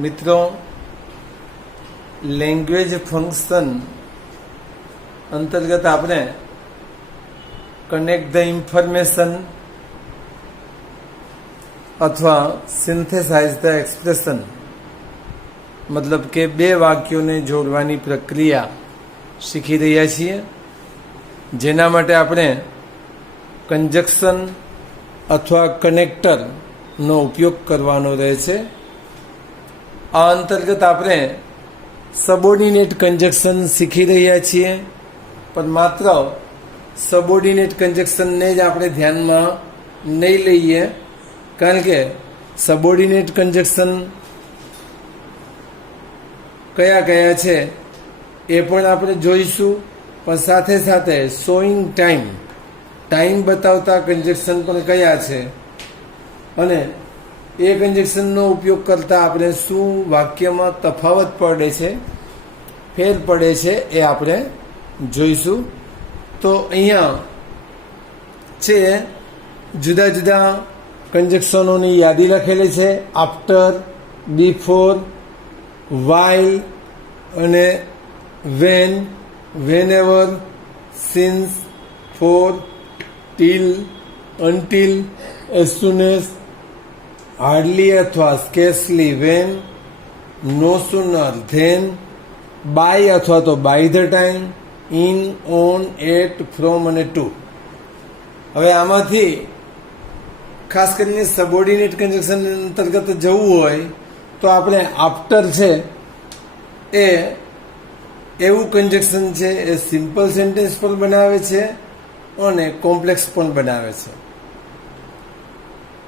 મિત્રો, language function અંતર્ગત આપણે કનેક્ટ ધ ઇન્ફોર્મેશન અથવા સિન્થેસાઇઝ ધ એક્સપ્રેશન મતલબ કે બે વાક્યોને જોડવાની પ્રક્રિયા શીખી રહ્યા છીએ, જેના માટે આપણે કંજક્શન અથવા કનેક્ટરનો ઉપયોગ કરવાનો રહે છે. આ અંતર્ગત આપણે સબઓર્ડિનેટ કંજક્શન શીખી રહ્યા છીએ, પણ માત્ર સબઓર્ડિનેટ કંજક્શનને જ આપણે ધ્યાનમાં નહીં લઈએ, કારણ કે સબઓર્ડિનેટ કંજક્શન કયા કયા છે એ પણ આપણે જોઈશું, પણ સાથે સાથે શોઈંગ ટાઈમ બતાવતા કંજક્શન પણ કયા છે અને એ કંજક્શનનો ઉપયોગ કરતા આપણે શું વાક્યમાં તફાવત પડે છે, ફેર પડે છે, એ આપણે જોઈશું. તો અહીંયા છે જુદા જુદા કંજક્શનોની યાદી લખેલી છે: આફ્ટર, બિફોર, વાઇલ અને when, whenever, since, for, till, until, as soon as, hardly અથવા scarcely, when, no sooner, than, by અથવા તો by the time, in, on, at, from અને ટુ. હવે આમાંથી ખાસ કરીને સબઓર્ડિનેટ કંજક્શન અંતર્ગત જવું હોય તો આપણે આફ્ટર છે એ એવું કંજક્શન છે, એ સિમ્પલ સેન્ટેન્સ પણ બનાવે છે અને કોમ્પ્લેક્સ પણ બનાવે છે.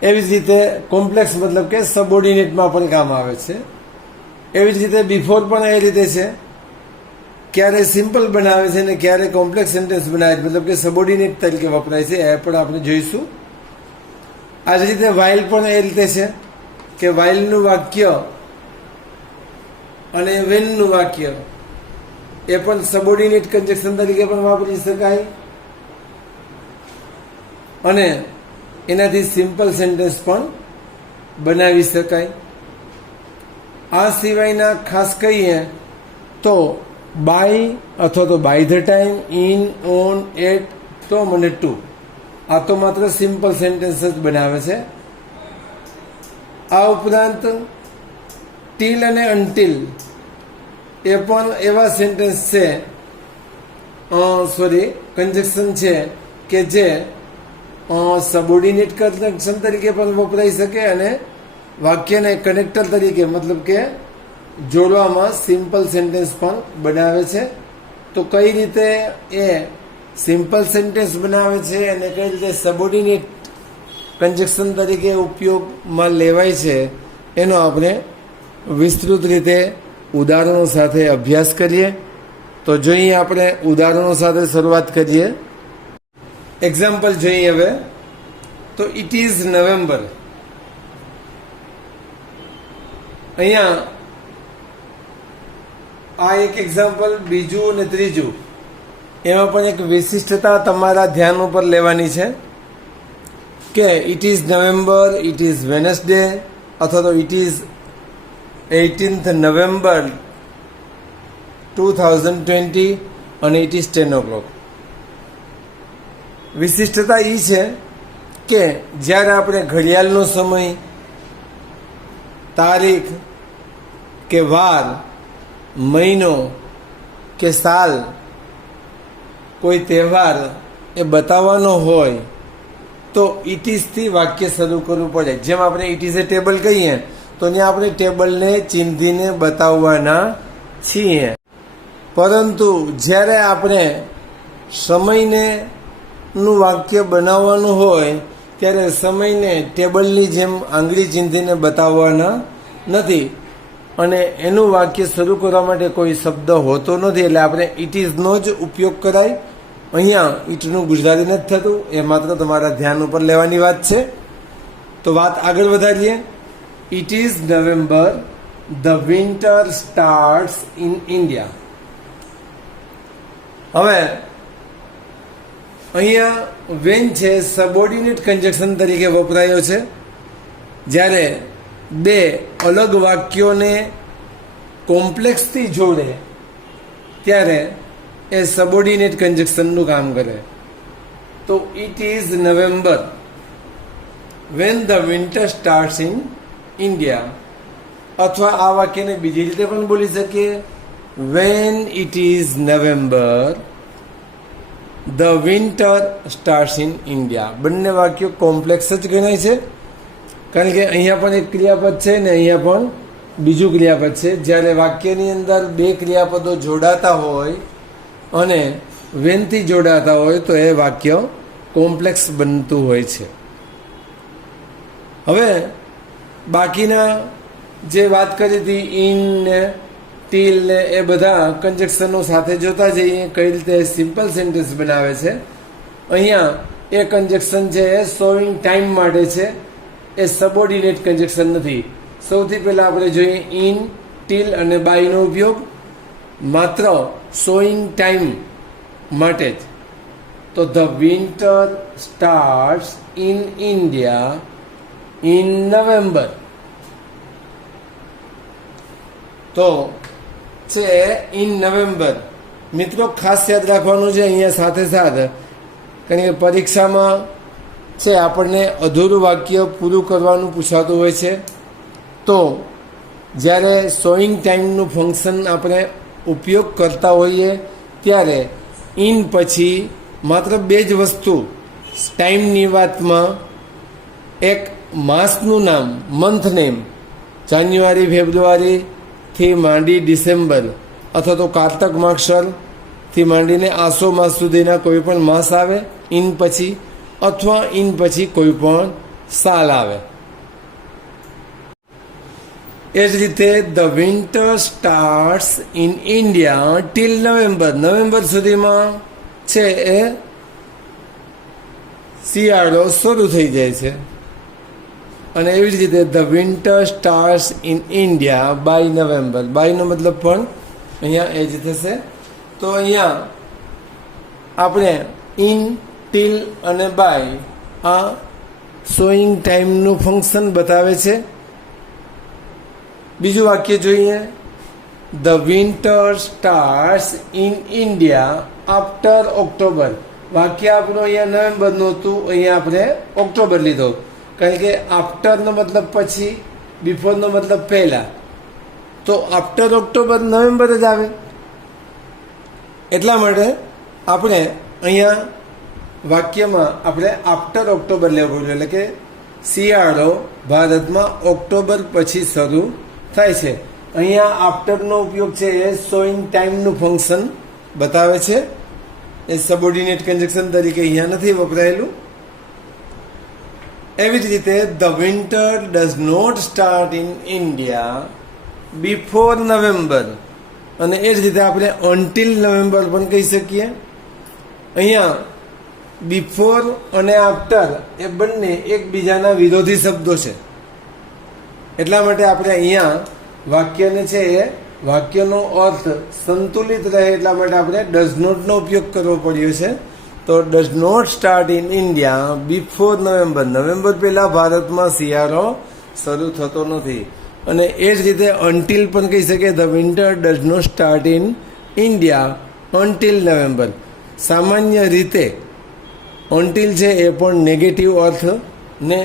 એવી જ રીતે કોમ્પ્લેક્સ મતલબ કે સબઓર્ડિનેટમાં પણ કામ આવે છે. એવી જ રીતે બિફોર પણ એ રીતે છે, ક્યારે સિમ્પલ બનાવે છે અને ક્યારે કોમ્પ્લેક્સ સેન્ટેન્સ બનાવે છે, મતલબ કે સબઓર્ડિનેટ તરીકે વપરાય છે, એ પણ આપણે જોઈશું. આ જ રીતે વાઇલ પણ એ રીતે છે કે વાઇલનું વાક્ય અને વેનનું વાક્ય એ પણ સબઓર્ડિનેટ કંજક્શન તરીકે પણ વાપરી શકાય અને એનાથી સિમ્પલ સેન્ટેન્સ પણ બનાવી શકાય. આ સિવાયના ખાસ કહીએ તો બાય અથવા તો by the time, in, on, at, from અને ટુ, આ તો માત્ર સિમ્પલ સેન્ટેન્સ જ બનાવે છે. આ ઉપરાંત ટીલ અને અનટીલ એ પણ એવા સેન્ટેન્સ છે, કંજક્શન છે કે જે સબઓર્ડિનેટ કંજક્શન તરીકે પણ વપરાઈ શકે અને વાક્યને કનેક્ટર તરીકે મતલબ કે જોડવામાં સિમ્પલ સેન્ટેન્સ પણ બનાવે છે. તો કઈ રીતે એ સિમ્પલ સેન્ટેન્સ બનાવે છે અને કઈ રીતે સબઓર્ડિનેટ કંજક્શન તરીકે ઉપયોગમાં લેવાય છે એનો આપણે વિસ્તૃત રીતે ઉદાહરણો સાથે અભ્યાસ કરીએ. તો જોઈએ આપણે ઉદાહરણો સાથે શરૂઆત કરીએ. એક્ઝામ્પલ જોઈએ હવે. તો ઇટ ઇઝ નવેમ્બર. અહીંયા આ એક એક્ઝામ્પલ, બીજું અને ત્રીજું, એમાં પણ એક વિશિષ્ટતા તમારા ધ્યાન ઉપર લેવાની છે કે it is November, it is Wednesday અથવા તો ઇટ ઇઝ 18th નવેમ્બર 2020 અને ઇટ ઇઝ 10 o'clock. વિશિષ્ટતા એ છે કે જ્યારે આપણે ઘડિયાળનો સમય, તારીખ કે વાર, મહિનો કે સાલ, કોઈ તહેવાર એ બતાવવાનો હોય તો ઇટ ઇઝથી વાક્ય શરૂ કરવું પડે. જેમ આપણે ઇટ ઇઝ એ ટેબલ કહીએ તો ત્યાં આપણે ટેબલને ચીંધીને બતાવવાના છીએ, પરંતુ જ્યારે આપણે સમયને નું વાક્ય બનાવવાનું હોય ત્યારે સમયને ટેબલની જેમ આંગળી ચીંધીને બતાવવાના નથી અને એનું વાક્ય શરૂ કરવા માટે કોઈ શબ્દ હોતો નથી, એટલે આપણે ઇટ ઇઝનો જ ઉપયોગ કરાય. અહીંયા ઇટનું ગુજરાતી નથી થતું, એ માત્ર તમારા ધ્યાન ઉપર લેવાની વાત છે. તો વાત આગળ વધારીએ. It is November, the winter starts in India. હવે અહીંયા વેન છે સબઓર્ડિનેટ કંજક્શન તરીકે વપરાયો છે, જ્યારે બે અલગ વાક્યોને કોમ્પ્લેક્સથી જોડે ત્યારે એ સબોર્ડિનેટ કન્જક્શનનું કામ કરે. તો it is November when the winter starts in India. અથવા આ વાક્યને બીજી રીતે પણ બોલી શકીએ, when it is November the winter starts in India. બંને વાક્યો કોમ્પ્લેક્સ જ ગણાય છે, કારણ કે અહીંયા પણ એક ક્રિયાપદ છે ને અહીંયા પણ બીજું ક્રિયાપદ છે. જ્યારે વાક્યની અંદર બે ક્રિયાપદો જોડાતા હોય અને વેનથી જોડાતા હોય તો એ વાક્ય કોમ્પ્લેક્સ બનતું હોય છે. હવે બાકીના જે વાત કરી હતી ઇન ને ટીલ ને એ બધા કન્જક્શનો સાથે જોતા જઈએ કઈ રીતે સિમ્પલ સેન્ટેન્સ બનાવે છે. અહીંયા એ કન્જક્શન છે એ શોઈંગ ટાઈમ માટે છે, એ સબોર્ડિનેટ કન્જક્શન નથી. સૌથી પહેલાં આપણે જોઈએ ઇન ટીલ અને બાયનો ઉપયોગ માત્ર શોઈંગ ટાઈમ માટે જ. તો the winter starts in India in November. તો છે ઇન નવેમ્બર. મિત્રો ખાસ યાદ રાખવાનું છે અહીંયા સાથે સાથે, કારણ કે પરીક્ષામાં છે આપણને અધૂરું વાક્ય પૂરું કરવાનું પૂછાતું હોય છે. તો જ્યારે શોઈંગ ટાઈમનું ફંક્શન આપણે ઉપયોગ કરતા હોઈએ ત્યારે ઇન પછી માત્ર બે જ વસ્તુ ટાઈમની વાતમાં એક માસનું નામ મંથ નેમ જાન્યુઆરી ફેબ્રુઆરીથી માંડી ડિસેમ્બર અથવા તો કારતક માગશરથી માંડીને આસો માસ સુધીના કોઈ પણ માસ આવે ઇન પછી, અથવા ઇન પછી કોઈ પણ સાલ આવે. એ જ રીતે the winter starts in India till November. November સુધીમાં છે એ શિયાળો શરૂ થઈ જાય છે. અને એવી જ રીતે the winter starts in India by November. બાયનો મતલબ પણ અહીંયા એ જ થશે. તો અહીંયા આપણે ઇન ટીલ અને બાય આ શોઈંગ ટાઈમનું ફંક્શન બતાવે છે. બીજું વાક્ય જોઈએ, the winter starts in India after October. વાક્ય આપણું અહીંયા નવેમ્બરનું હતું, અહીંયા આપણે ઓક્ટોબર લીધો, કારણ કે આફ્ટરનો મતલબ પછી, બિફોરનો મતલબ પહેલા. તો આફ્ટર ઓક્ટોબર નવેમ્બર જ આવે. એટલા માટે આપણે અહીંયા વાક્યમાં આપણે આફ્ટર ઓક્ટોબર લેવું પડ્યું, એટલે કે શિયાળો ભારતમાં ઓક્ટોબર પછી શરૂ થાય છે. અહીંયા આફ્ટરનો ઉપયોગ છે એ શોઈંગ ટાઈમનું ફંક્શન બતાવે છે, એ સબોર્ડિનેટ કન્જક્શન તરીકે અહીંયા નથી વપરાયેલું. એવી જ રીતે the winter does not start in India before November. અને એ જ રીતે આપણે અનટિલ નવેમ્બર પણ કહી શકીએ. અહીંયા બિફોર અને આફ્ટર એ બંને એકબીજાના વિરોધી શબ્દો છે. એટલા માટે આપણે અહીંયા વાક્યને છે એ વાક્યનો અર્થ સંતુલિત રહે એટલા માટે આપણે ડઝ નોટનો ઉપયોગ કરવો પડ્યો છે. તો does not start in India before November. November પહેલાં ભારતમાં શિયાળો શરૂ થતો નથી. અને એ જ રીતે અનટિલ પણ કહી શકીએ, the winter does not start in India until November. સામાન્ય રીતે અનટિલ છે એ પણ નેગેટિવ અર્થને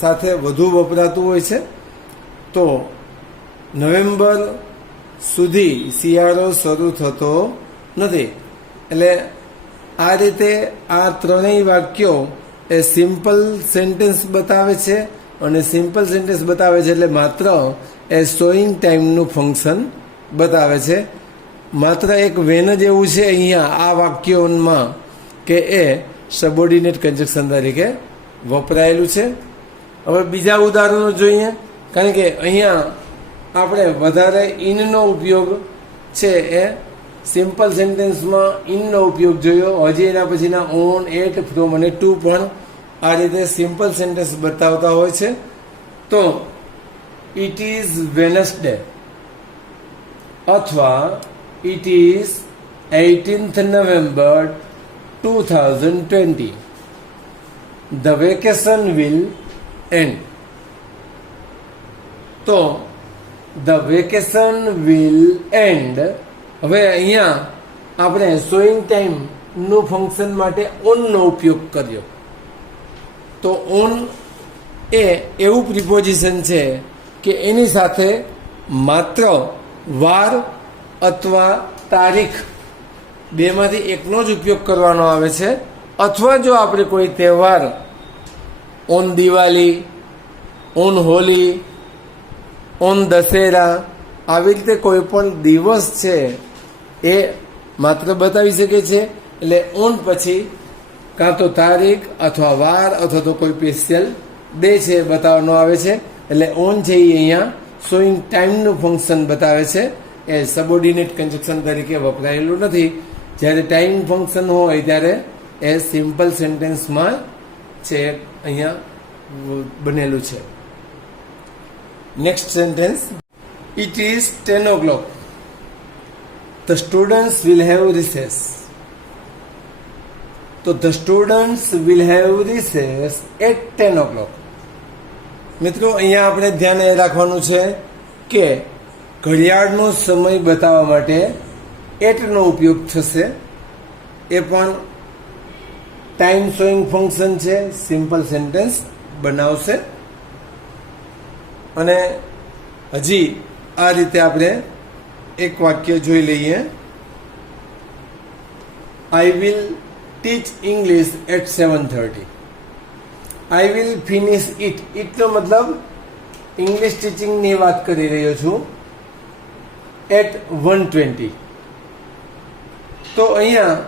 સાથે વધુ વપરાતું હોય છે. તો નવેમ્બર સુધી શિયાળો શરૂ થતો નથી. એટલે આ રીતે આ ત્રણેય વાક્યો એ સિમ્પલ સેન્ટેન્સ બતાવે છે, અને સિમ્પલ સેન્ટેન્સ બતાવે છે એટલે માત્ર એ શોઈંગ ટાઈમનું ફંક્શન બતાવે છે. માત્ર એક વેન જ એવું છે અહીંયા આ વાક્યોમાં કે એ સબોર્ડિનેટ કન્જક્શન તરીકે વપરાયેલું છે. હવે બીજા ઉદાહરણો જોઈએ, કારણ કે અહીંયા આપણે વધારે ઇનનો ઉપયોગ છે એ સિમ્પલ સેન્ટેન્સમાં ઇનનો ઉપયોગ જોયો. હજી એના પછીના ઓન, એટ, ફ્રોમ અને ટુ પણ આ રીતે સિમ્પલ સેન્ટેન્સ બતાવતા હોય છે. તો ઇટ ઇઝ વેનસડે અથવા it is 18th November 2020. The vacation will end. તો ધ વેકેશન વિલ એન્ડ. હવે અહીંયા આપણે શોઈંગ ટાઈમ નું ફંક્શન માટે ઓન નો ઉપયોગ કર્યો. તો ઓન એ એવું પ્રિપોઝિશન છે કે એની સાથે માત્ર વાર અથવા તારીખ બેમાંથી એકનો જ ઉપયોગ કરવાનો આવે છે. અથવા જો આપણે કોઈ તહેવાર on Diwali, on Holi, on Dussehra આવી રીતે કોઈ પણ દિવસ છે એ માત્ર બતાવી શકે છે. એટલે ઓન પછી કાં તો તારીખ અથવા વાર અથવા તો કોઈ સ્પેશિયલ ડે છે બતાવવાનો આવે છે. એટલે ઓન છે એ અહીંયા શોઈંગ ટાઈમનું ફંક્શન બતાવે છે. એ સબોર્ડિનેટ કન્જક્શન તરીકે વપરાયેલું નથી. જ્યારે ટાઈમ ફંક્શન હોય ત્યારે એ સિમ્પલ સેન્ટેન્સમાં છે અહીંયા બનેલું છે. Next sentence, it is 10 o'clock. The students will have recess. તો the students will have recess at 10 o'clock. મિત્રો અહીંયા આપણે ધ્યાન એ રાખવાનું છે કે ઘડિયાળનો સમય બતાવવા માટે એટનો ઉપયોગ થશે. એ પણ ટાઈમ શોઈંગ ફંક્શન છે, સિમ્પલ સેન્ટેન્સ બનાવશે. અને હજી આ રીતે આપણે એક વાક્ય જોઈ લઈએ. I will teach English at 7:30. I will finish it. ઇટનો મતલબ ઇંગ્લિશ ટીચિંગની વાત કરી રહ્યો છું. એટ 1:20. તો અહીંયા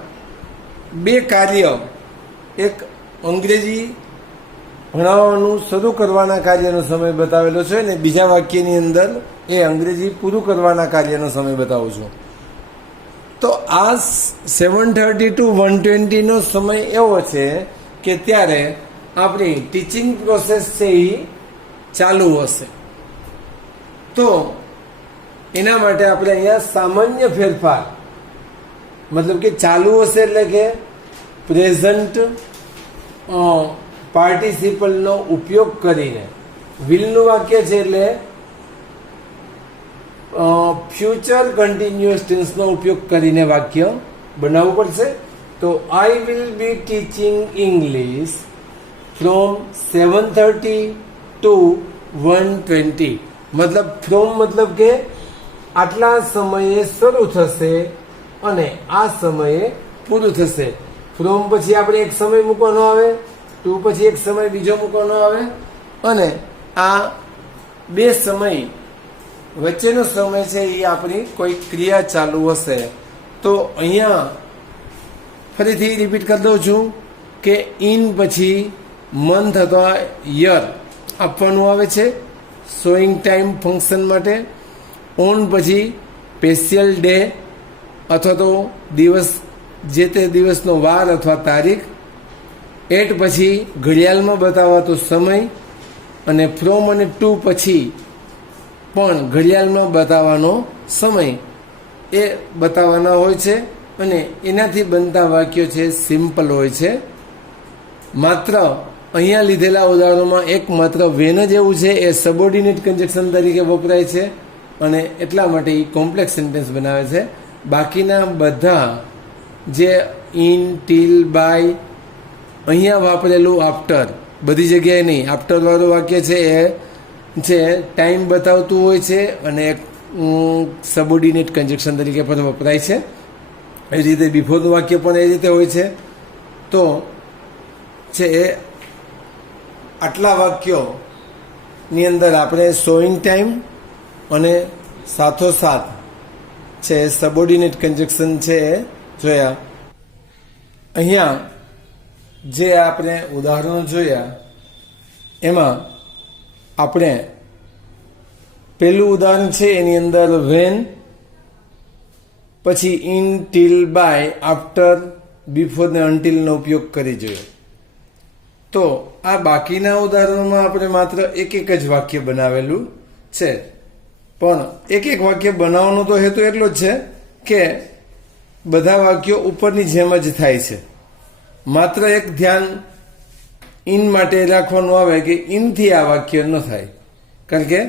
બે કાર્ય, એક અંગ્રેજી ભણાવવાનું શરૂ કરવાના કાર્યનો સમય બતાવેલો છે ને બીજા વાક્યની અંદર એ અંગ્રેજી પૂરું કરવાના કાર્યનો સમય બતાવું છું. તો આ 7:30 to 1:20 નો સમય એવો છે કે ત્યારે આપણી ટીચિંગ પ્રોસેસ છે એ ચાલુ હશે. તો એના માટે આપણે અહીંયા સામાન્ય ફેરફાર, મતલબ કે ચાલુ હશે એટલે કે પ્રેઝન્ટ પાર્ટિસિપલનો ઉપયોગ કરીને, વિલનું વાક્ય છે એટલે ફ્યુચર કન્ટિન્યુઅસ ટેન્સનો ઉપયોગ કરીને વાક્ય બનાવવું પડશે. તો I will be teaching English from 7:30 to 1:20. મતલબ ફ્રોમ મતલબ કે આટલા સમયે શરૂ થશે અને આ સમયે પૂરું થશે. ફ્રોમ પછી આપણે એક સમય મૂકવાનો આવે, ટુ પછી એક સમય બીજો મૂકવાનો આવે, અને આ બે સમય વચ્ચેનો સમય છે એ આપણી કોઈ ક્રિયા ચાલુ હશે. તો અહીંયા ફરીથી રિપીટ કરી દઉં છું કે ઇન પછી મંથ અથવા યર આપવાનું આવે છે શોઈંગ ટાઈમ ફંક્શન માટે. ઓન પછી સ્પેશિયલ ડે અથવા તો દિવસ, જે તે દિવસનો વાર અથવા તારીખ. એટ પછી ઘડિયાળમાં બતાવાતો સમય, અને ફ્રોમ અને ટુ પછી પણ ઘડિયાળમાં બતાવવાનો સમય એ બતાવવાના હોય છે. અને એનાથી બનતા વાક્યો છે સિમ્પલ હોય છે. માત્ર અહીંયા લીધેલા ઉદાહરણોમાં એક માત્ર વેન જ એવું છે એ સબોર્ડિનેટ કન્જક્શન તરીકે વપરાય છે અને એટલા માટે એ કોમ્પ્લેક્સ સેન્ટેન્સ બનાવે છે. બાકીના બધા જે ઇન, ટીલ, બાય, અહીંયા વાપરેલું આફ્ટર, બધી જગ્યાએ નહીં, આફ્ટર વાળું વાક્ય છે એ છે ટાઈમ બતાવતું હોય છે અને એક સબોર્ડિનેટ કન્જક્શન તરીકે પણ વપરાય છે. એ રીતે બિફોરનું વાક્ય પણ એ રીતે હોય છે. તો છે એ આટલા વાક્યોની અંદર આપણે શોઈંગ ટાઈમ અને સાથોસાથ છે સબોર્ડિનેટ કન્જક્શન છે એ જોયા. અહીંયા જે આપણે ઉદાહરણો જોયા એમાં આપણે પહેલું ઉદાહરણ છે એની અંદર વેન, પછી in, till, by, after, before ને અનટીલનો ઉપયોગ કરી જોઈએ. તો આ બાકીના ઉદાહરણોમાં આપણે માત્ર એક એક જ વાક્ય બનાવેલું છે. પણ એક એક વાક્ય બનાવવાનો તો હેતુ એટલો જ છે કે બધા વાક્યો ઉપરની જેમ જ થાય છે. માત્ર એક ધ્યાન ઇન માટે રાખવાનું આવે કે ઇનથી આ વાક્ય ન થાય, કારણ કે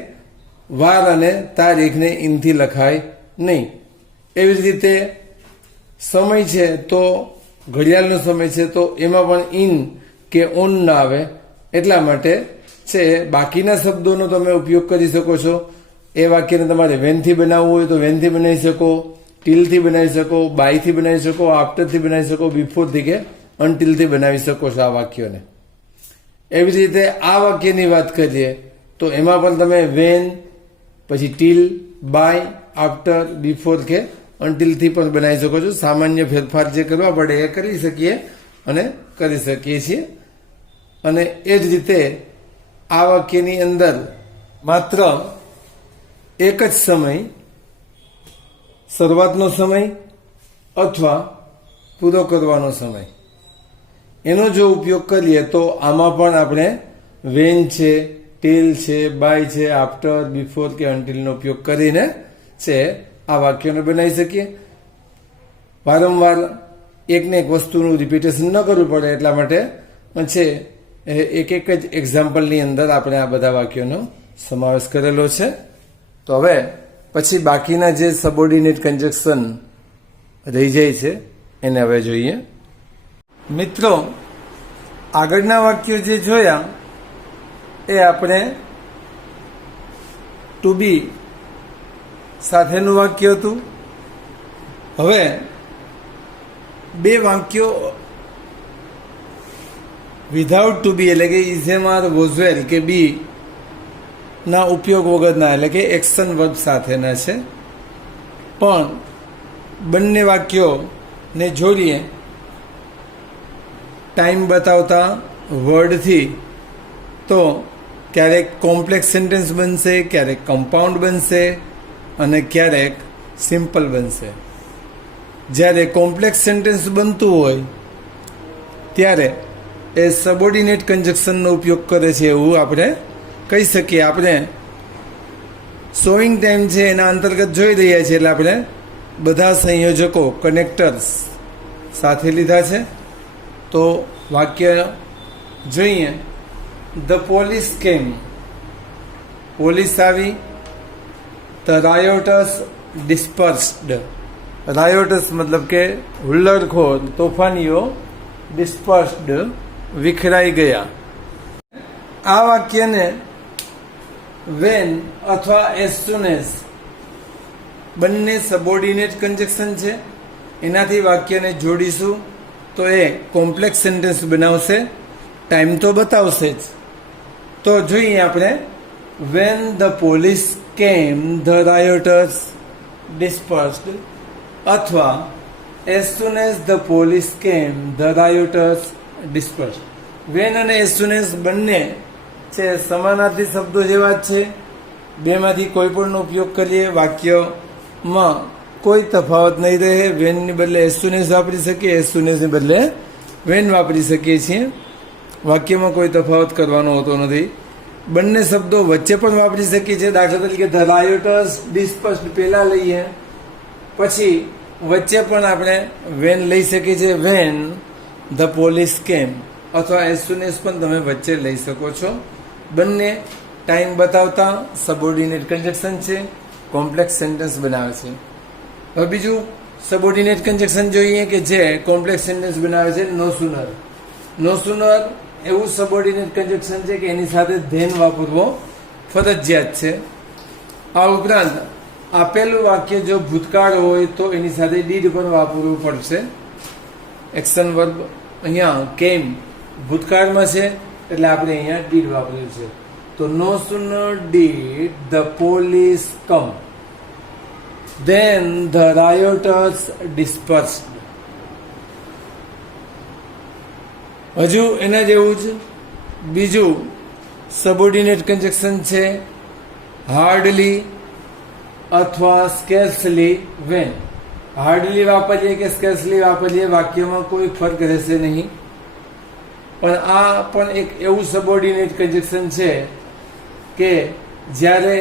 વાર અને તારીખને ઇનથી લખાય નહીં. એવી જ રીતે સમય છે તો ઘડિયાળનો સમય છે તો એમાં પણ ઇન કે ઓન ના આવે. એટલા માટે છે બાકીના શબ્દોનો તમે ઉપયોગ કરી શકો છો. એ વાક્યને તમારે વેનથી બનાવવું હોય તો વેનથી બનાવી શકો, ટીલથી બનાવી શકો, બાયથી બનાવી શકો, આફ્ટરથી બનાવી શકો, બિફોરથી કે અનટીલથી બનાવી શકો છો આ વાક્યોને. એવી જ રીતે આ વાક્યની વાત કરીએ તો એમાં પણ તમે વેન, પછી ટીલ, બાય, આફ્ટર, બિફોર કે અનટીલથી પણ બનાવી શકો છો. સામાન્ય ફેરફાર જે કરવા પડે એ કરી શકીએ અને કરી શકીએ છીએ. અને એ જ રીતે આ વાક્યની અંદર માત્ર એક જ સમય, શરૂઆતનો સમય અથવા પૂરો કરવાનો સમય, એનો જો ઉપયોગ કરીએ તો આમાં પણ આપણે વેન છે, ટીલ છે, બાય છે, આફ્ટર, બિફોર કે અનટીલનો ઉપયોગ કરીને છે આ વાક્યોને બનાવી શકીએ. વારંવાર એકને એક વસ્તુનું રિપીટેશન ન કરવું પડે એટલા માટે છે એક એક જ એક્ઝામ્પલની અંદર આપણે આ બધા વાક્યોનો સમાવેશ કરેલો છે. તો હવે પછી બાકીના જે સબઓર્ડિનેટ કન્જક્શન રહી જાય છે એને હવે જોઈએ. મિત્રો, આગળના વાક્યો જે જોયા એ આપણે ટુ બી સાથેનું વાક્ય હતું. હવે બે વાક્યો વિધાઉટ ટુ બી એટલે કે ઇઝ એમ આર વોઝ વેલ કે બી ના ઉપયોગ વગરના એટલે કે એક્શન વર્બ સાથેના છે. પણ બંને વાક્યોને જોડીએ ટાઈમ બતાવતા વર્ડથી તો ક્યારેક કોમ્પ્લેક્સ સેન્ટેન્સ બનશે, ક્યારેક કમ્પાઉન્ડ બનશે અને ક્યારેક સિમ્પલ બનશે. જ્યારે કોમ્પ્લેક્સ સેન્ટેન્સ બનતું હોય ત્યારે એ સબઓર્ડિનેટ કન્જક્શનનો ઉપયોગ કરે છે એવું આપણે કહી શકીએ. આપણે શોઈંગ ટાઈમ છે એના અંતર્ગત જોઈ રહ્યા છીએ એટલે આપણે બધા સંયોજકો કનેક્ટર્સ સાથે લીધા છે. તો વાક્ય જોઈએ. ધ પોલીસ કેમ, પોલીસ આવી. ધ રાયોટર્સ ડિસ્પર્સ્ડ, રાયોટર્સ મતલબ કે હુલ્લડખોર, તોફાનીઓ, ડિસ્પર્સ્ડ વિખરાઈ ગયા. આ વાક્યને વેન અથવા એઝ સુન એઝ બંને સબઓર્ડિનેટ કન્જક્શન છે. એનાથી વાક્યને જોડીશું તો એ કોમ્પ્લેક્સ સેન્ટેન્સ બનાવશે, ટાઈમ તો બતાવશે જ. તો જોઈએ આપણે. વેન ધ પોલીસ કેમ ધ રાયોટર્સ ડિસ્પર્સ્ડ અથવા as soon as the police કેમ ધ રાયોટર્સ ડિસ્પર્સ્ડ. વેન અને એઝ સુન એઝ બંને છે સમાનાર્થી શબ્દો જેવા જ છે. બેમાંથી કોઈ પણનો ઉપયોગ કરીએ વાક્યમાં કોઈ તફાવત નહીં રહે. વેનની બદલે એઝ સુન એઝ વાપરી શકીએ, એઝ સુન એઝની બદલે વેન વાપરી શકીએ છીએ. વાક્યમાં કોઈ તફાવત કરવાનો હોતો નથી. બંને શબ્દો વચ્ચે પણ વાપરી શકીએ છીએ. દાખલા તરીકે ધ રાયોટર્સ ડિસ્પર્સ્ડ પહેલાં લઈએ, પછી વચ્ચે પણ આપણે વેન લઈ શકીએ છીએ. વેન ધ પોલીસ કેમ અથવા એઝ સુન એઝ પણ તમે વચ્ચે લઈ શકો છો. બંને ટાઈમ બતાવતા સબઓર્ડિનેટ કન્જક્શન છે, કોમ્પ્લેક્સ સેન્ટેન્સ બનાવે છે. હવે બીજું સબઓર્ડિનેટ કન્જક્શન જોઈએ કે જે કોમ્પ્લેક્સ સેન્ટેન્સ બનાવે છે. નો સુનર, નો સુનર એવું સબઓર્ડિનેટ કન્જક્શન છે કે એની સાથે ધેન વાપરવો ફરજિયાત છે. આ ઉપરાંત આપેલું વાક્ય જો ભૂતકાળ હોય તો એની સાથે ડીડ પણ વાપરવું પડશે. એક્શન વર્બ અહીંયા કેમ ભૂતકાળમાં છે એટલે આપણે અહીંયા ડીડ વાપર્યું છે. તો no sooner did the police come than the rioters dispersed. હજુ એના જેવું જ બીજું સબઓર્ડિનેટ કન્જક્શન છે હાર્ડલી અથવા સ્કેર્સલી વેન. હાર્ડલી વાપરીએ કે સ્કેર્સલી વાપરીએ વાક્યમાં કોઈ ફરક રહેશે નહીં. પણ આ પણ એક એવું સબઓર્ડિનેટ કન્જક્શન છે કે જ્યારે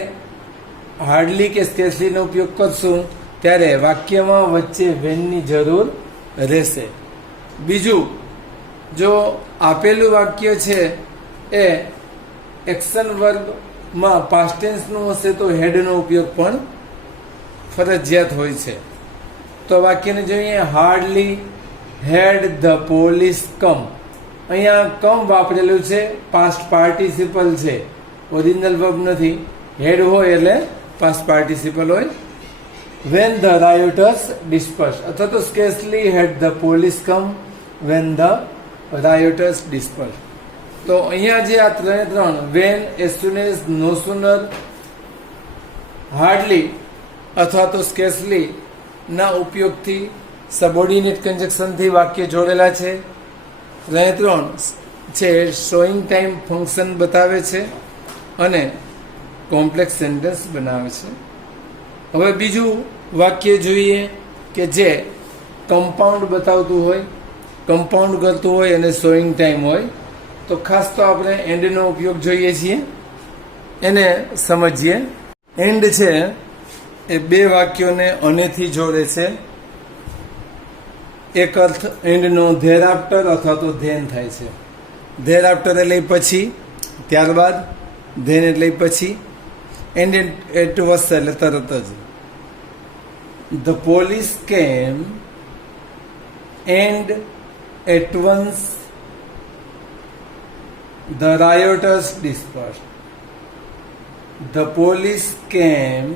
હાર્ડલી કે સ્કેર્સલીનો ઉપયોગ કરશું ત્યારે વાક્યમાં વચ્ચે વેનની જરૂર રહેશે. બીજું, જો આપેલું વાક્ય છે એ એક્શન વર્બ માં પાસ્ટ ટેન્સનું હશે તો હેડનો ઉપયોગ પણ ફરજિયાત હોય છે. તો વાક્યને જોઈએ, hardly had the police come. અહીંયા કમ વાપરેલું છે, પાસ્ટ પાર્ટિસિપલ છે, ઓરિજિનલ વર્બ નથી. હેડ હોય એટલે પાસ્ટ પાર્ટિસિપલ હોય. વેન ધ રાયોટર્સ ડિસ્પર્સ, અથવા તો scarcely had the police come when the rioters disperse. તો અહીંયા જે આ ત્રણ when, as soon as, no sooner, hardly અથવા તો સ્કેર્સલી ના ઉપયોગથી સબોર્ડિનેટ કન્જક્શનથી વાક્ય જોડેલા છે. ત્રણ છે શોઈંગ ટાઈમ ફંક્શન બતાવે છે અને કોમ્પ્લેક્સ સેન્ટેન્સ બનાવે છે. હવે બીજું વાક્ય જોઈએ કે જે કમ્પાઉન્ડ બતાવતું હોય, કમ્પાઉન્ડ કરતું હોય અને શોઈંગ ટાઈમ હોય. તો ખાસ તો આપણે એન્ડનો ઉપયોગ જોઈએ છીએ, એને સમજીએ. એન્ડ છે એ બે વાક્યોને અનેથી જોડે છે. એક અર્થ એન્ડનો ધેર આફ્ટર અથવા તો ધેન થાય છે. ધેર આફ્ટર એટલે પછી, ત્યારબાદ. ધેન એટલે પછી. એન્ડ એટ વસ એટલે તરત જ. The police came and at once the rioters dispersed. The police came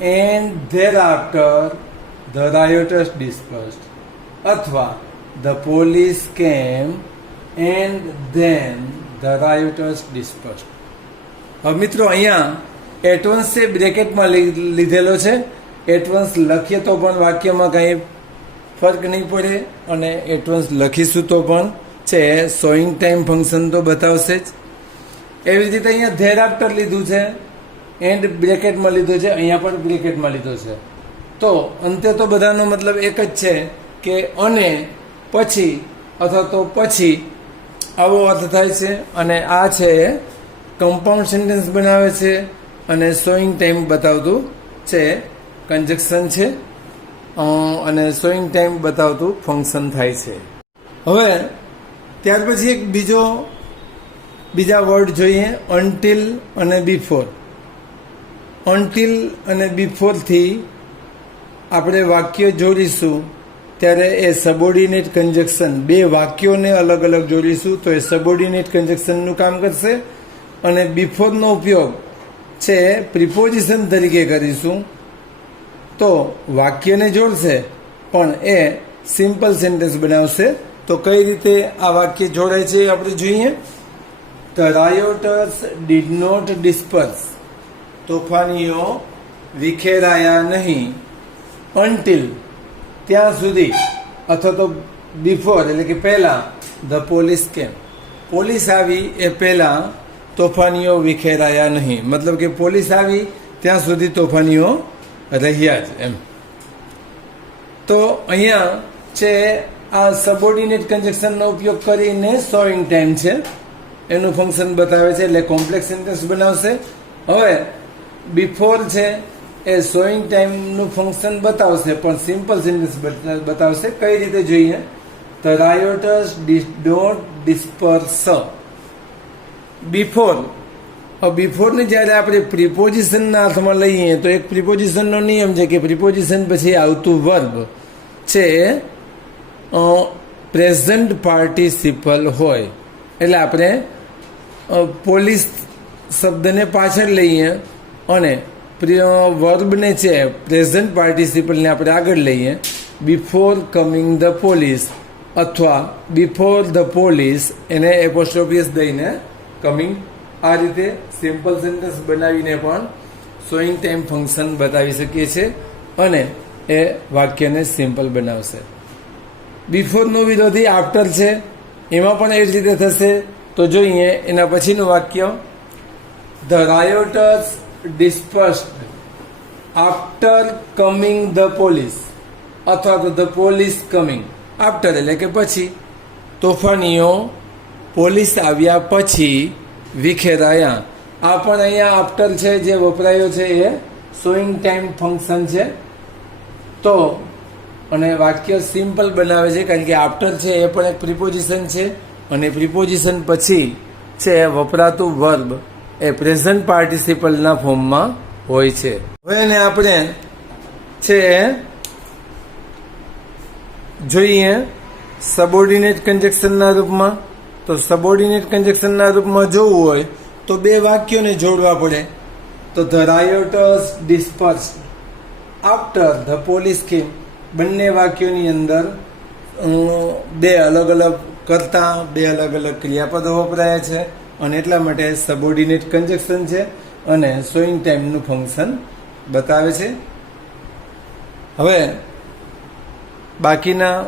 and thereafter the rioters dispersed. અથવા the police came and then the rioters dispersed. હવે મિત્રો અહીંયા એટવન્સ છે બ્રેકેટમાં લીધેલો છે. એટવન્સ લખીએ તો પણ વાક્યમાં કંઈ ફરક નહીં પડે, અને એટવન્સ લખીશું તો પણ છે શોઈંગ ટાઈમ ફંક્શન તો બતાવશે જ. એવી રીતે અહીંયા ધેર આફ્ટર લીધું છે, એન્ડ બ્રેકેટમાં લીધો છે, અહીંયા પણ બ્રેકેટમાં લીધો છે. તો અંતે તો બધાનો મતલબ એક જ છે કે અને પછી અથવા તો પછી આવો અર્થ થાય છે. અને આ છે કમ્પાઉન્ડ સેન્ટેન્સ બનાવે છે અને શોઈંગ ટાઈમ બતાવતું છે કન્જક્શન છે, અને શોઈંગ ટાઈમ બતાવતું ફંક્શન થાય છે. હવે ત્યાર પછી એક બીજા વર્ડ જોઈએ, અનટિલ અને બિફોર. અનટિલ અને બિફોરથી આપણે વાક્ય જોડીશું ત્યારે એ સબોર્ડિનેટ કન્જક્શન, બે વાક્યોને અલગ અલગ જોડીશું તો એ સબોર્ડિનેટ કન્જક્શનનું કામ કરશે. અને બિફોરનો ઉપયોગ છે પ્રિપોઝિશન તરીકે કરીશું તો વાક્યને જોડશે પણ એ સિમ્પલ સેન્ટેન્સ બનાવશે. તો કઈ રીતે આ વાક્ય જોડાય છે આપણે જોઈએ. The rioters did not disperse. તોફાનીઓ વિખેરાયા નહીં. અનટિલ ત્યાં સુધી, અથવા તો બિફોર એટલે કે પહેલા. ધ પોલીસ કેમ, પોલીસ આવી એ પહેલા તોફાનીઓ વિખેરાયા નહીં. મતલબ કે પોલીસ આવી ત્યાં સુધી તોફાનીઓ રહ્યા જ એમ. તો અહીંયા છે આ સબોર્ડિનેટ કન્જક્શનનો ઉપયોગ કરીને શોઈંગ ટાઈમ છે એનું ફંક્શન બતાવે છે, એટલે કોમ્પ્લેક્સ સેન્ટેન્સ બનાવશે. હવે બિફોર છે એ શોઈંગ ટાઈમનું ફંક્શન બતાવશે પણ સિમ્પલ સેન્ટેન્સ બતાવશે. કઈ રીતે જોઈએ. The rioters did not disperse. બિફોરને જ્યારે આપણે પ્રિપોઝિશનના અર્થમાં લઈએ તો એક પ્રિપોઝિશનનો નિયમ છે કે પ્રિપોઝિશન પછી આવતું વર્બ છે પ્રેઝન્ટ પાર્ટિસિપલ હોય. એટલે આપણે પોલીસ શબ્દને પાછળ લઈએ અને વર્બને છે પ્રેઝન્ટ પાર્ટિસિપલને આપણે આગળ લઈએ. બિફોર કમિંગ ધ પોલીસ અથવા બિફોર ધ પોલીસ એને એપોસ્ટ્રોફિયસ દઈને કમિંગ. આ રીતે સિમ્પલ સેન્ટેન્સ બનાવીને પણ શોઈંગ ટાઈમ ફંક્શન બતાવી શકીએ છીએ અને એ વાક્યને સિમ્પલ બનાવશે. બિફોરનો વિરોધી આફ્ટર છે, એમાં પણ એ જ રીતે થશે. તો જોઈએ એના પછીનું વાક્ય. The rioters dispersed after coming the police અથવા તો ધ પોલીસ કમિંગ. આફ્ટર એટલે કે પછી. તોફાનીઓ પોલીસ આવ્યા પછી વિખેરાયા. આ પણ અહીંયા આફ્ટર છે જે વપરાયો છે એ શોઈંગ ટાઈમ ફંક્શન છે. તો અને વાક્ય સિમ્પલ બનાવે છે કારણ કે આફ્ટર છે એ પણ એક પ્રિપોઝિશન છે અને પ્રિપોઝિશન પછી છે વપરાતું વર્બ એ પ્રેઝન્ટ પાર્ટિસિપલના ફોર્મમાં હોય છે. હવે એને આપણે છે જોઈએ સબોર્ડિનેટ કન્જક્શનના રૂપમાં. તો સબોર્ડિનેટ કન્જક્શનના રૂપમાં જોવું હોય તો બે વાક્યોને જોડવા પડે. તો the rioters dispersed after the police કેમ. બંને વાક્યોની અંદર બે અલગ અલગ કરતા બે અલગ અલગ ક્રિયાપદો વપરાયા છે અને એટલા માટે સબોર્ડિનેટ કન્જક્શન છે અને શોઈંગ ટાઈમનું ફંક્શન બતાવે છે. હવે બાકીના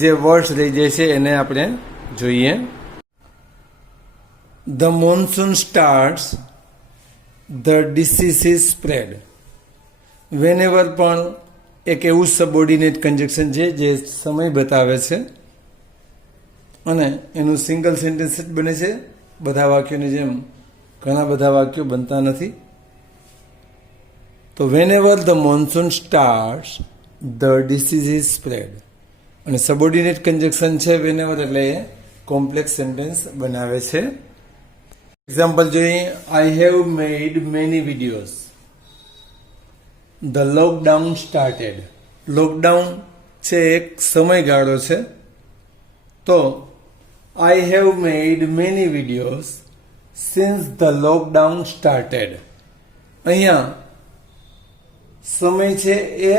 જે વર્ડ્સ રહી જાય છે એને આપણે જોઈએ. The monsoon starts the disease is spread. વેનેવર પણ એક એવું સબોર્ડિનેટ કન્જક્શન છે જે સમય બતાવે છે અને એનું સિંગલ સેન્ટેન્સ જ બને છે. બધા વાક્યોની જેમ ઘણા બધા વાક્યો બનતા નથી. તો વેનેવર the monsoon starts the disease is spread. અને સબોર્ડિનેટ કન્જક્શન છે વેનેવર એટલે એ કોમ્પ્લેક્સ સેન્ટેન્સ બનાવે છે. એક્ઝામ્પલ જોઈએ. I have made many videos. The lockdown started. Lockdown છે એક સમયગાળો છે. તો I have made many videos since the lockdown started. અહીંયા સમય છે એ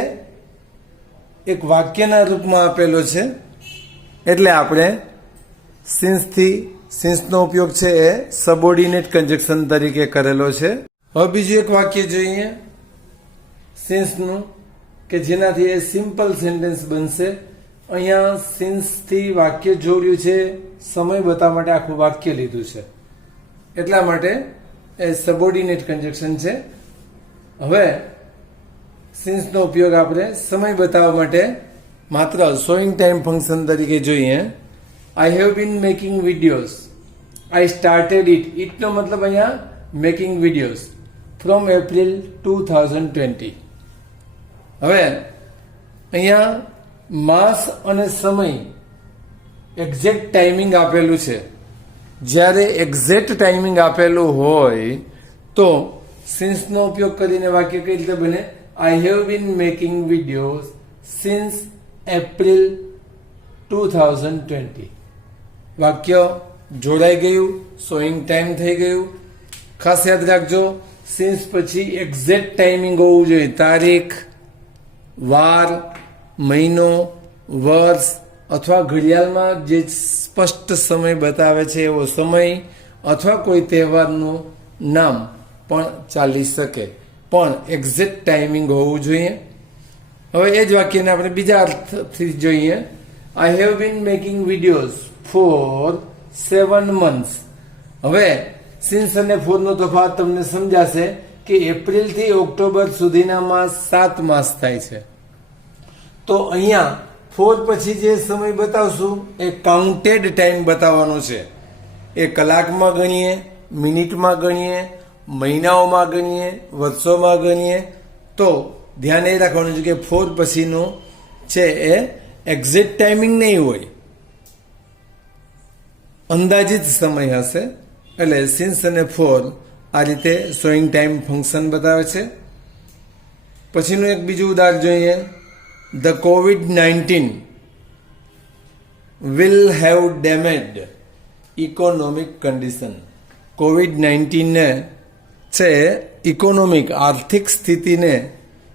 એક વાક્યના રૂપમાં આપેલો છે એટલે આપણે સિન્સનો ઉપયોગ છે એ સબોર્ડિનેટ કન્જક્શન તરીકે કરેલો છે. હવે બીજું એક વાક્ય જોઈએ સિન્સનું કે જેનાથી એ સિમ્પલ સેન્ટેન્સ બનશે. અહીંયા સિન્સથી વાક્ય જોડ્યું છે, સમય બતાવવા માટે આખું વાક્ય લીધું છે એટલા માટે એ સબોર્ડિનેટ કન્જક્શન છે. હવે સિન્સનો ઉપયોગ આપણે સમય બતાવવા માટે માત્ર શોઈંગ ટાઈમ ફંક્શન તરીકે જોઈએ. I have been making videos. I started ઇટનો મતલબ અહીંયા મેકિંગ વિડીયોઝ ફ્રોમ એપ્રિલ 2020. હવે અહીંયા માસ અને સમય એક્ઝેક્ટ ટાઈમિંગ આપેલું છે. જ્યારે એક્ઝેક્ટ ટાઈમિંગ આપેલું હોય તો સિન્સનો ઉપયોગ કરીને વાક્ય કઈ રીતે બને? આઈ have been making videos since April 2020. વાક્ય જોડાઈ ગયું, શોઈંગ ટાઈમ થઈ ગયું. ખાસ યાદ રાખજો સિન્સ પછી એક્ઝેક્ટ ટાઈમિંગ હોવું જોઈએ. તારીખ, વાર, મહિનો, વર્ષ અથવા ઘડિયાળમાં જે સ્પષ્ટ સમય બતાવે છે એવો સમય અથવા કોઈ તહેવારનું નામ પણ ચાલી શકે પણ એક્ઝેક્ટ ટાઈમિંગ હોવું જોઈએ. હવે એ જ વાક્યને આપણે બીજા અર્થથી જોઈએ. I have been making videos for 7 months. હવે સિન્સ અને ફોરનો તફાવત તમને સમજાશે કે એપ્રિલથી ઓક્ટોબર સુધીના માસ 7 માસ થાય છે. તો અહીંયા 4 પછી જે સમય બતાવશું એ કાઉન્ટેડ ટાઈમ બતાવવાનો છે. એ કલાકમાં ગણીએ, મિનિટમાં ગણીએ, મહિનાઓમાં ગણીએ, વર્ષોમાં ગણીએ. તો ધ્યાન એ રાખવાનું છે કે 4 પછીનું છે એ એક્ઝેક્ટ ટાઈમિંગ નહીં હોય, અંદાજિત સમય હશે. એટલે સિન્સ અને 4 આ રીતે શોઈંગ ટાઈમ ફંક્શન બતાવે છે. પછીનું એક બીજું ઉદાહરણ જોઈએ. The COVID-19 will have damaged economic condition. COVID-19 ને છે ઇકોનોમિક આર્થિક સ્થિતિને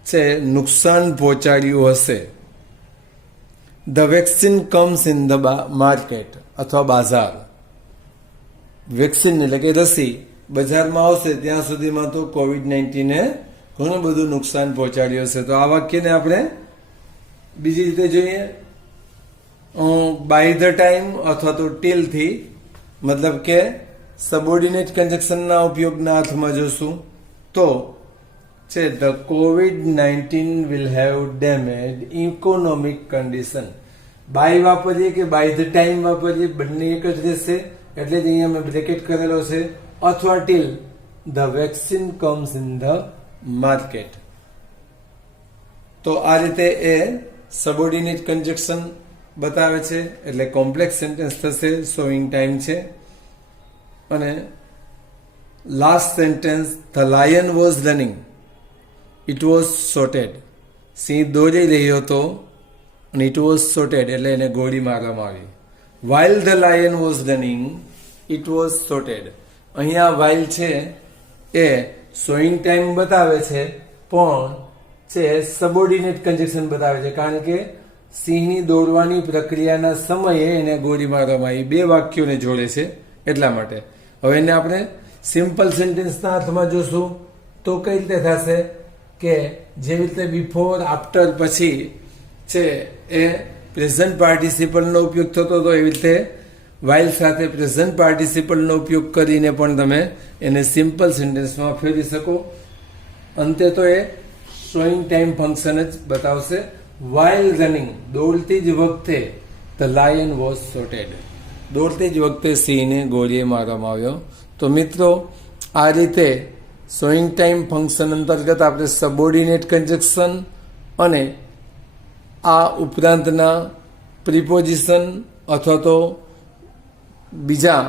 છે નુકસાન પહોંચાડ્યું હશે. The vaccine comes in the market અથવા બાજાર. વેક્સિન એટલે કે રસી બજારમાં આવશે ત્યાં સુધીમાં તો COVID-19 ઘણું બધું નુકસાન પહોંચાડ્યું હશે. તો આ વાક્યને આપણે બીજી રીતે જોઈએ. બાય ધ ટાઈમ અથવા તો ટીલ થી મતલબ કે સબોર્ડિનેટ કન્જક્શનના ઉપયોગના અર્થમાં જોશું તો છે the COVID-19 will have damage economic condition. By વાપરીએ કે બાય ધ ટાઈમ વાપરીએ બંને એક જ રહેશે એટલે જ અહીંયા મેં બ્રેકેટ કરેલો છે. અથવા till the vaccine comes in the market. તો આ રીતે એ સબોર્ડિનેટ કન્જક્શન બતાવે છે એટલે કોમ્પ્લેક્સ સેન્ટેન્સ થશે. શોઈંગ ટાઈમ છે અને last sentence, the lion was running, it was shotted. સિંહ દોડી રહ્યો હતો અને ઇટ વોઝ શોટેડ એટલે એને ગોળી મારવામાં આવી. While the lion was running, it was shotted. અહીંયા વાઇલ છે એ શોઈંગ ટાઈમ બતાવે છે, પણ છે સબોર્ડિનેટ કન્જક્શન બતાવે છે, કારણ કે સિંહની દોડવાની પ્રક્રિયાના સમયે એને ગોળી મારવામાં આવી. બે વાક્યોને જોડે છે એટલા માટે. હવે એને આપણે સિમ્પલ સેન્ટેન્સના અર્થમાં જોશું તો કઈ રીતે થશે કે જેવી રીતે બિફોર, આફ્ટર, પછી છે એ પ્રેઝન્ટ પાર્ટિસિપલનો ઉપયોગ થતો હતો, એવી રીતે વાઇલ સાથે પ્રેઝન્ટ પાર્ટિસિપલનો ઉપયોગ કરીને પણ તમે એને સિમ્પલ સેન્ટેન્સમાં ફેરવી શકો. અંતે તો એ શોઈંગ ટાઈમ ફંક્શન જ બતાવશે. વાઇલ રનિંગ, દોડતી જ વખતે, ધ લાયન વોઝ શોટેડ, દોડતી જ વખતે સિંહને ગોળીએ મારવામાં આવ્યો. તો મિત્રો, આ રીતે શોઈંગ ટાઈમ ફંક્શન અંતર્ગત આપણે સબોર્ડિનેટ કન્જક્શન અને આ ઉપરાંતના પ્રિપોઝિશન અથવા તો બીજા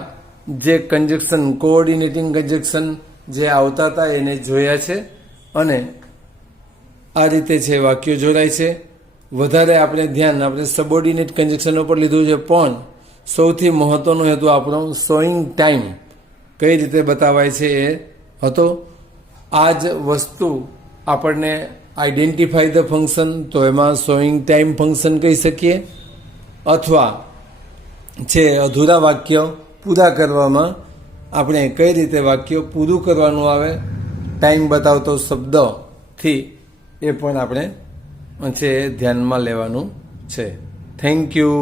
જે કન્જક્શન, કોઓર્ડિનેટિંગ કન્જક્શન જે આવતા હતા એને જોયા છે. અને આ રીતે છે વાક્યો જોડાય છે. વધારે આપણે ધ્યાન આપણે સબોર્ડિનેટ કન્જક્શન ઉપર લીધું છે, પણ સૌથી મહત્વનો હેતુ આપણો શોઈંગ ટાઈમ કઈ રીતે બતાવાય છે એ હતો. આ જ વસ્તુ આપણને આઈડેન્ટિફાઈ ધ ફંક્શન, તો એમાં શોઈંગ ટાઈમ ફંક્શન કહી શકીએ. અથવા છે અધૂરા વાક્ય પૂરા કરવામાં આપણે કઈ રીતે વાક્ય પૂરું કરવાનું આવે ટાઈમ બતાવતો શબ્દથી, એ પણ આપણે છે ધ્યાનમાં લેવાનું છે. Thank you.